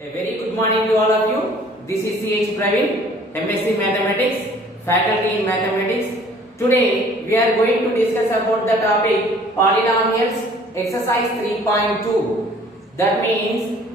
A very good morning to all of you. This is CH Praveen, MSc Mathematics, Faculty in Mathematics. Today we are going to discuss about the topic polynomials, exercise 3.2. That means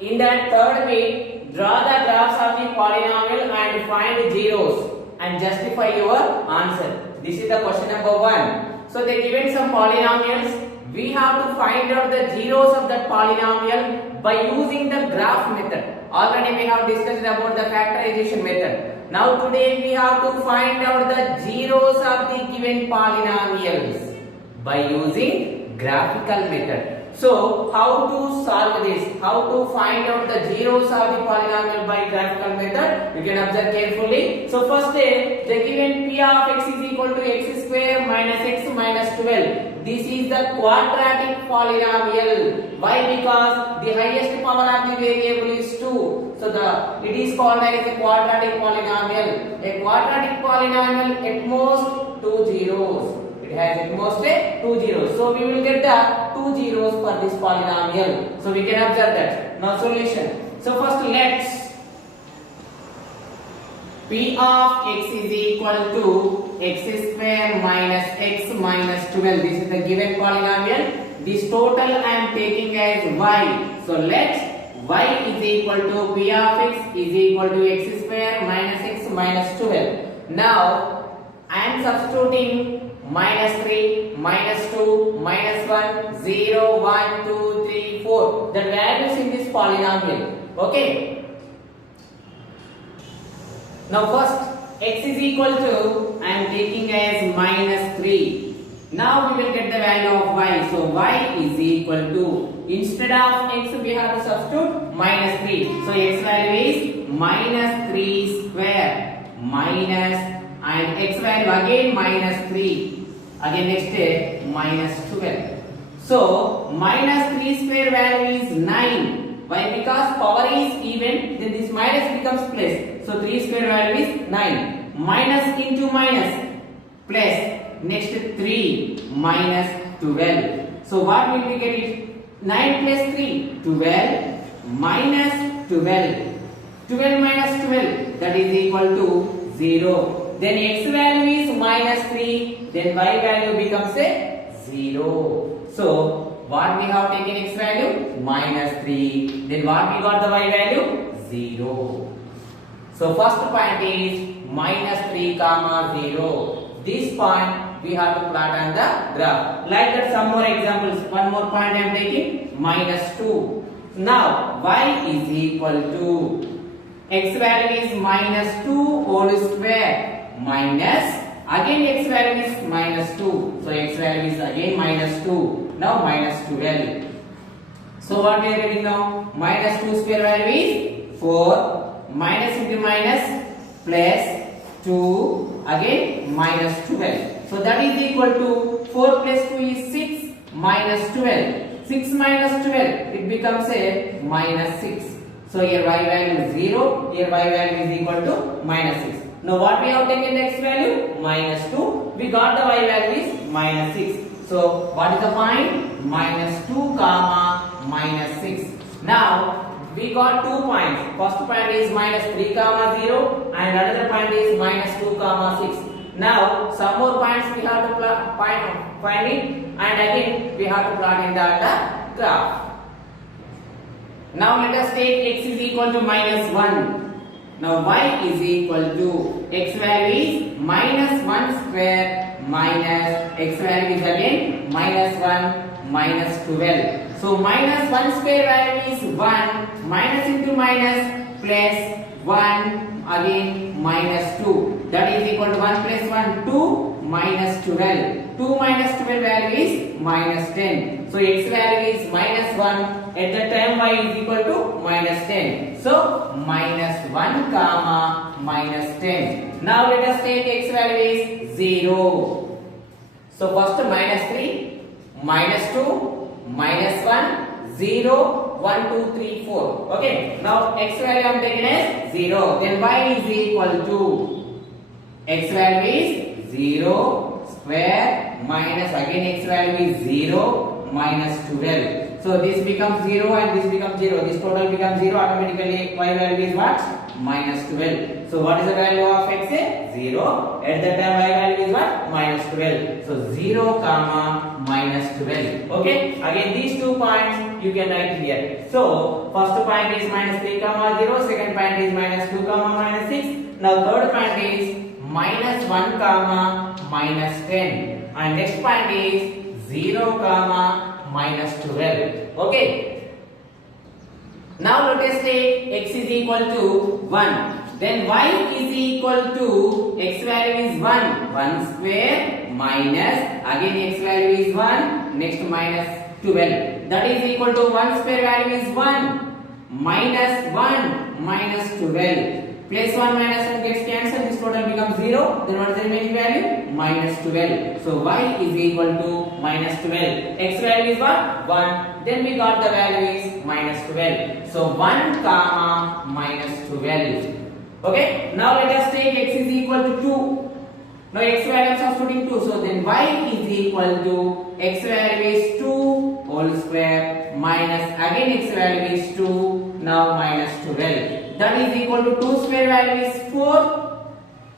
in that third bit, draw the graphs of the polynomial and find zeros and justify your answer. This is the question number 1. So they given some polynomials. We have to find out the zeros of that polynomial by using the graph method. Already we have discussed about the factorization method. Now today we have to find out the zeros of the given polynomials by using graphical method. So how to solve this? How to find out the zeros of the polynomial by graphical method? You can observe carefully. So first they given p of x is equal to x square minus x minus 12. This is the quadratic polynomial. Why? Because the highest power of the variable is 2. So it is called as a quadratic polynomial. A quadratic polynomial at most 2 zeros. It has at most 2 zeros. So we will get the 2 zeros for this polynomial. So we can observe that. Now solution. So first let's p of x is equal to x square minus x minus 12. This is the given polynomial. This total I am taking as y. So let y is equal to p of x is equal to x square minus x minus 12. Now I am substituting minus 3, minus 2, minus 1, 0, 1, 2, 3, 4. The values in this polynomial. Okay. Now first x is equal to I am taking as minus 3. Now we will get the value of y. So y is equal to, instead of x we have to substitute minus 3. So x value is minus 3 square minus, and x value again minus 3. Again next minus 12. So minus 3 square value is 9. Why? Because power is even, then this minus becomes plus. So 3 square value is 9. Minus into minus plus. Next 3 minus 12. So what will we get it? 9 plus 3, 12 minus 12. 12 minus 12, that is equal to 0. Then x value is minus 3. Then y value becomes a 0. So what we have taken x value? Minus 3. Then what we got the y value? 0. So first point is minus 3 comma 0. This point we have to plot on the graph. Like that some more examples. One more point I am taking. Minus 2. Now y is equal to, x value is minus 2 whole square minus, again x value is minus 2. So x value is again minus 2. Now minus 12. So what we are getting now? Minus 2 square value is 4. Minus into minus plus 2. Again minus 12. So that is equal to 4 plus 2 is 6 minus 12. 6 minus 12, it becomes a minus 6. So here y value is 0. Here y value is equal to minus 6. Now what we have taken the x value? Minus 2. We got the y value is minus 6. So what is the point? Minus 2 comma minus 6. Now we got 2 points. First point is minus 3 comma 0 and another point is minus 2 comma 6. Now some more points we have to find it, and again we have to plot in the graph. Now let us take x is equal to minus 1. Now y is equal to, x value is minus 1 square minus, x value is again minus 1 minus 12. So minus 1 square value is 1, minus into minus plus 1, again minus 2. That is equal to 1 plus 1, 2 minus 12. 2 minus 12 value is minus 10. So x value is minus 1. At the time y is equal to minus 10. So minus 1 comma minus 10. Now let us take x value is 0. So first minus 3, minus 2, minus 1, 0, 1, 2, 3, 4. Okay. Now x value I am taking as 0. Then y is equal to, x value is 0 square minus, again x value is 0 minus 12. So this becomes 0 and this becomes 0. This total becomes 0. Automatically y value is what? Minus 12. So what is the value of x? 0. At that time y value is what? Minus 12. So 0 comma minus 12. Okay. Again these 2 points you can write here. So first point is minus 3 comma 0. Second point is minus 2 comma minus 6. Now third point is minus 1 comma minus 10. And next point is 0 comma minus 12. Okay. Now let us take x is equal to 1. Then y is equal to x value is 1. 1 square minus again x value is 1. Next minus 12. That is equal to 1 square value is 1. Minus 1 minus 12. Plus 1 minus 1 gets cancelled. This total becomes 0. Then what is the remaining value? Minus 12. So y is equal to minus 12. X value is what? 1. Then we got the value is minus 12. So 1 comma minus 12. Okay. Now let us take x is equal to 2. Now x value is substituting 2. So then y is equal to x value is 2 whole square minus again x value is 2. Now minus 12. That is equal to 2 square value is 4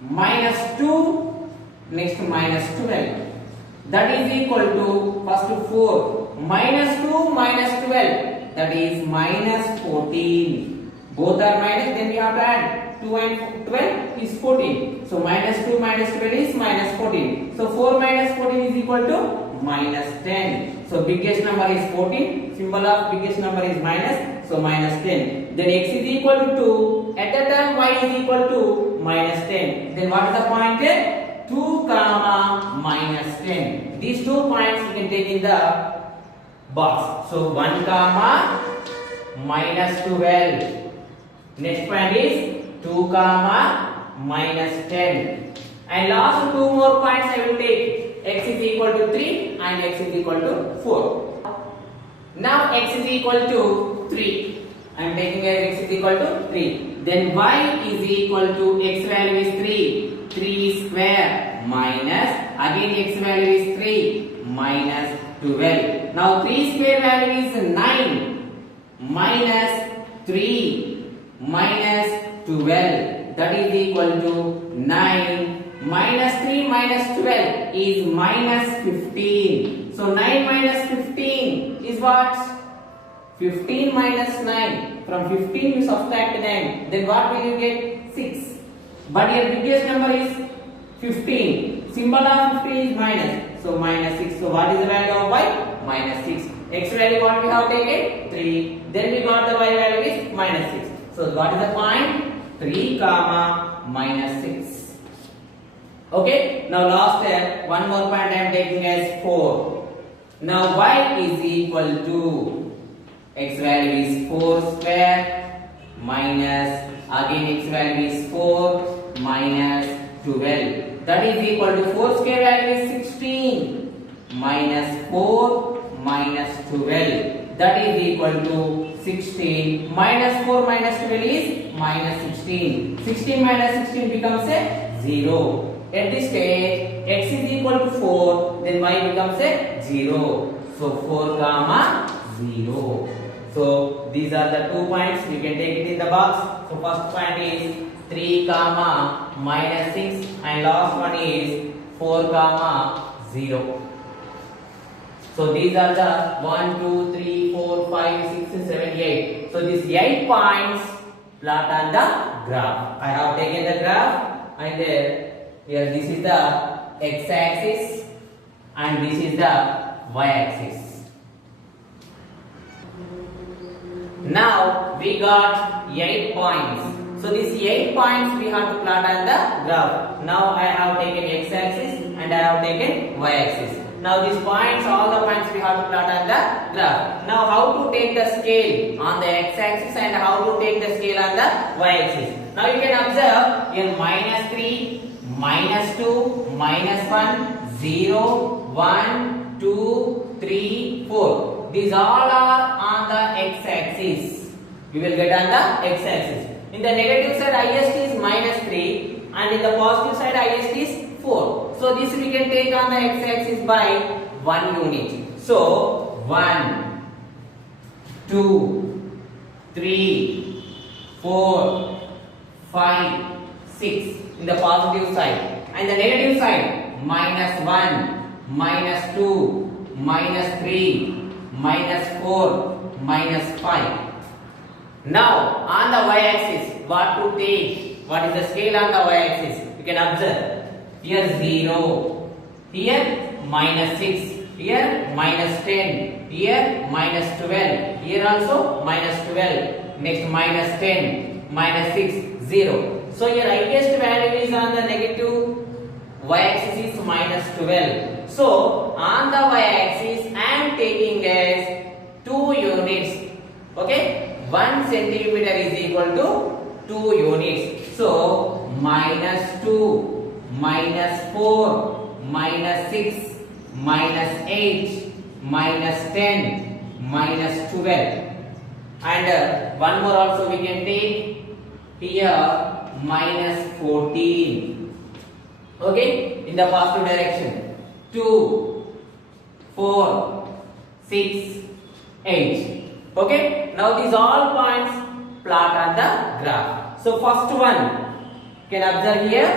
minus 2 next minus 12. That is equal to first 4 minus 2 minus 12, that is minus 14. Both are minus, then we have to add 2 and 12 is 14. So minus 2 minus 12 is minus 14. So 4 minus 14 is equal to minus 10. So biggest number is 14. Symbol of biggest number is minus. So minus 10. Then x is equal to 2. At that time y is equal to minus 10. Then what is the point here? 2 comma minus 10. These 2 points you can take in the box. So 1 comma minus 12. Next point is 2 comma minus 10. And last 2 more points I will take. X is equal to 3 and x is equal to 4. Now x is equal to 3. I am taking as x is equal to 3. Then y is equal to x value is 3. 3 square minus again x value is 3 minus 12. Now 3 square value is 9 minus 3 minus 12. That is equal to 9 minus 3 minus 12 is minus 15. So 9 minus 15 is what? 15 minus 9. From 15 you subtract 9. Then what will you get? 6. But your biggest number is 15. Symbol of 15 is minus. So minus 6. So what is the value of y? Minus 6. X value what we have taken? 3. Then we got the y value is minus 6. So what is the point? 3 comma minus 6. Okay. Now last step. One more point I am taking as 4. Now y is equal to x value is 4 square minus again x value is 4 minus 12. That is equal to 4 square value is 16 minus 4 minus 12. That is equal to 16 minus 4 minus 12 is minus 16. 16 minus 16 becomes a 0. At this stage x is equal to 4, then y becomes a 0. So 4 comma 0. So these are the 2 points. You can take it in the box. So first point is 3 comma minus 6 and last one is 4 comma 0. So these are the 1, 2, 3, 4, 5, 6, 7, 8. So these 8 points plot on the graph. I have taken the graph and here this is the x-axis and this is the y-axis. Now we got 8 points. So these 8 points we have to plot on the graph. Now I have taken x-axis and I have taken y-axis. Now these points, all the points we have to plot on the graph. Now how to take the scale on the x-axis and how to take the scale on the y-axis. Now you can observe here minus 3, minus 2, minus 1, 0, 1, 2, 3, 4. These all are on the x-axis. We will get on the x-axis. In the negative side, highest is minus 3 and in the positive side, highest is 4. So this we can take on the x-axis by 1 unit. So 1, 2, 3, 4, 5, 6 in the positive side, and the negative side -1, -2, -3, -4, -5. Now on the y-axis, what to take? What is the scale on the y-axis? You can observe. Here 0, here -6, here -10, here -12, here also -12, next -10, -6, 0. So your highest value is on the negative y-axis is -12. So on the y-axis I am taking as 2 units. Okay, 1 centimeter is equal to 2 units. So -2, -4, -6, -8, -10, -12, and one more also we can take here -14. Okay, in the positive direction. 2, 4, 6, 8. Okay, now these all points plot on the graph. So first one, can observe here.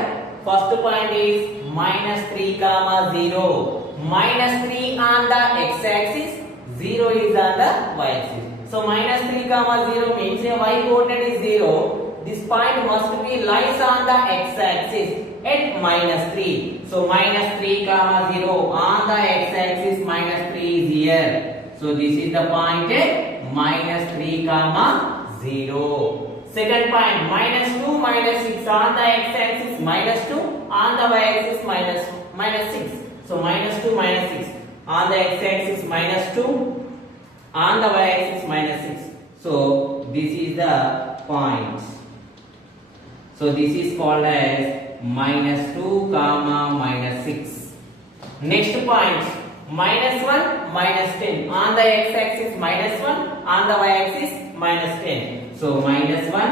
First point is -3, 0. -3 on the x-axis, 0 is on the y-axis. So -3, 0 means a y coordinate is 0. This point must be lies on the x-axis at -3. So -3, 0 on the x-axis, -3 is here. So this is the point at -3, 0. Second point, -2, -6 on the x-axis, -2 on the y-axis, -6. So -2, -6 on the x-axis, -2 on the y-axis, -6. So this is the point. So this is called as -2, -6. Next point, -1, -10 on the x-axis, -1 on the y-axis, -10. So -1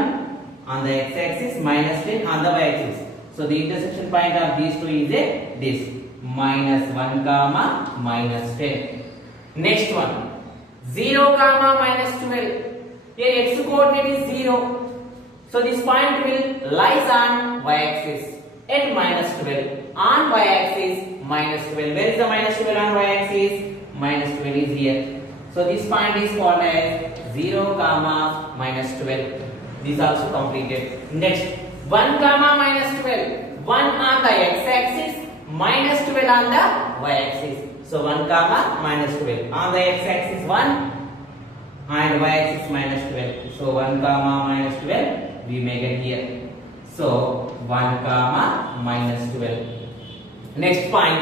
on the x-axis, -10 on the y-axis. So the intersection point of these two is this -1, -10. Next one, 0, -12. Here x coordinate is 0. So this point will lies on y-axis at -12. On y-axis, -12. Where is the -12 on y-axis? -12 is here. So this point is called as 0, -12. This also completed. Next, 1, -12. 1 on the x-axis, -12 on the y-axis. So 1, -12. On the x-axis 1 and y-axis -12. So 1, -12 we make it here. So 1, -12. Next point,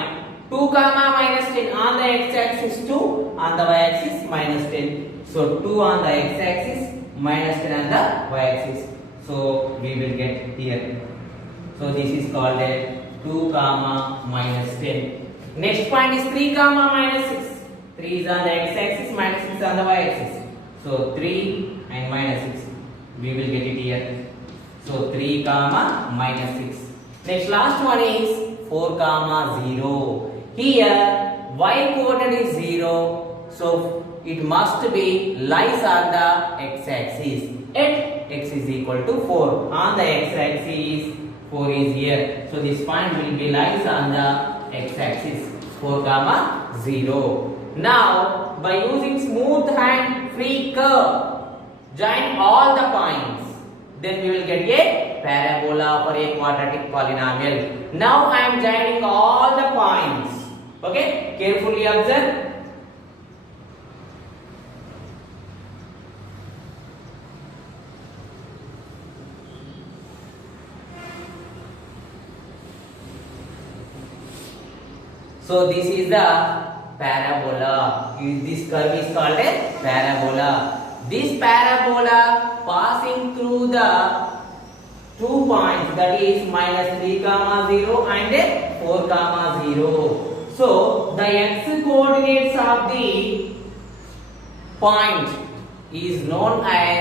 2, -10 on the x-axis 2, on the y-axis -10. So 2 on the x-axis, -10 on the y-axis. So we will get here. So this is called a 2, -10. Next point is 3, -6. 3 is on the x-axis, -6 on the y-axis. So 3 and -6. We will get it here. So 3, -6. Next last one is 4, 0. Here y coordinate is 0. So it must be lies on the x-axis at x is equal to 4. On the x-axis 4 is here. So this point will be lies on the x-axis 4, 0. Now by using smooth and free curve, join all the points. Then we will get a parabola for a quadratic polynomial. Now I am joining all the points. Okay, carefully observe. So this is the parabola. This curve is called a parabola. This parabola passing through the 2 points, that is -3, 0 and 4, 0. So the x coordinates of the point is known as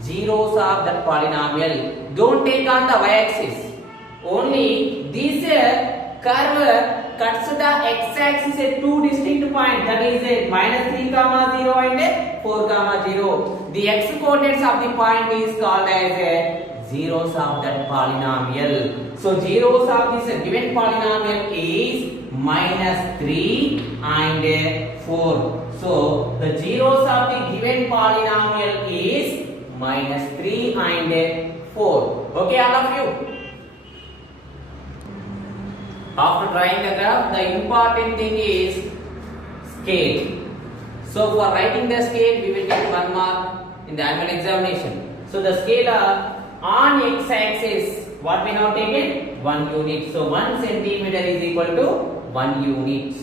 zeros of that polynomial. Don't take on the y-axis. Only this curve cuts the x-axis at two distinct points, that is -3, 0 and 4, 0. The x-coordinates of the point is called as zeros of that polynomial. So zeros of this given polynomial is -3 and 4. So the zeros of the given polynomial is -3 and 4. Okay, all of you. After drawing the graph, the important thing is scale. So for writing the scale, we will get 1 mark in the annual examination. So the scalar on x-axis, what we have taken? 1 unit. So 1 centimeter is equal to 1 unit.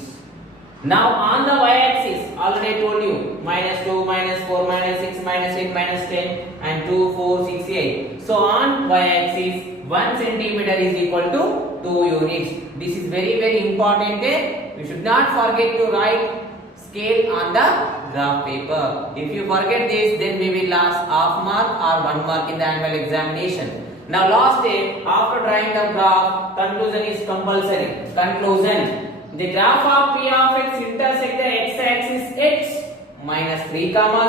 Now on the y-axis, already told you, -2, -4, -6, -8, -10 and 2, 4, 6, 8. So on y-axis, 1 centimeter is equal to 2 units. This is very important. You should not forget to write scale on the graph paper. If you forget this, then we will lose half mark or 1 mark in the annual examination. Now last day, after drawing the graph, conclusion is compulsory. Conclusion: the graph of p of x intersect the x-axis x -3,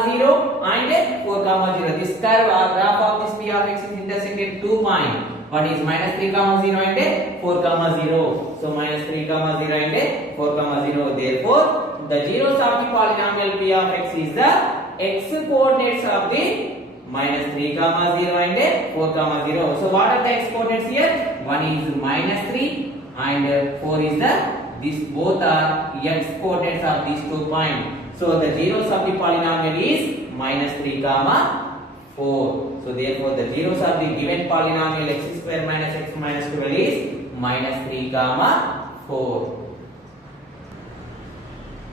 0 and 4, 0. This curve or graph of this p of x is intersected 2 points. What is -3, 0 and 4, 0. So -3, 0 and 4, 0. Therefore, the zeros of the polynomial p of x is the x coordinates of the -3, 0 and 4, 0. So what are the x coordinates here? One is -3 and 4 is the, these both are x coordinates of these 2 points. So the zeros of the polynomial is -3, 4. So therefore the zeros of the given polynomial x square minus x minus 12 is -3, 4.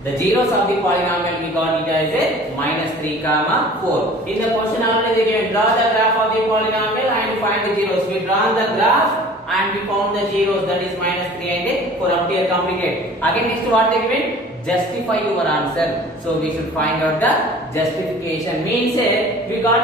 The zeros of the polynomial we got it as a -3, 4. In the question already they given draw the graph of the polynomial and find the zeros. We draw the graph and we found the zeros, that is -3 and 4. Up here completed. Again next what they given? Justify your answer. So we should find out the justification. Means we got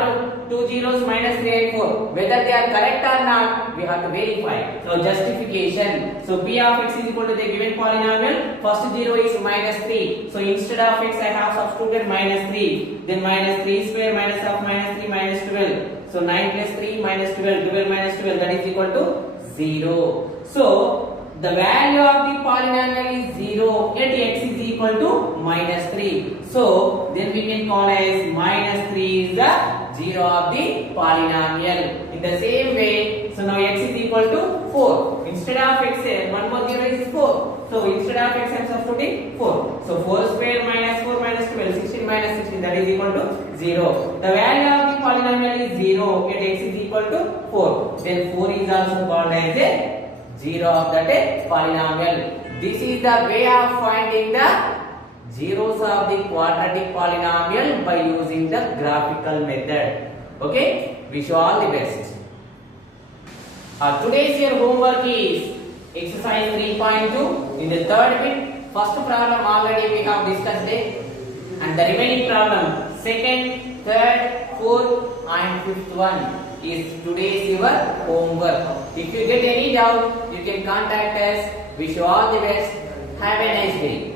2 zeros -3 and 4. Whether they are correct or not, we have to verify. So justification. So p of x is equal to the given polynomial. First zero is -3. So instead of x I have substituted -3. Then -3 square minus of -3 -12. So 9 plus 3 -12. 12 -12, that is equal to 0. So the value of the polynomial is 0 yet x is equal to -3. So then we can call as -3 is the zero of the polynomial. In the same way, so now x is equal to 4. Instead of x, one more zero is 4. So instead of x I am substituting 4. So 4 square minus 4 minus 12, 16 minus 16, that is equal to 0. The value of the polynomial is 0 yet x is equal to 4. Then 4 is also called as a zero of that polynomial. This is the way of finding the zeros of the quadratic polynomial by using the graphical method. Okay, wish you all the best. Today's your homework is exercise 3.2 in the third bit. First problem already we have discussed it, and the remaining problem second, third, fourth and fifth one is today's your homework. If you get any doubt, you can contact us. Wish you all the best. Have a nice day.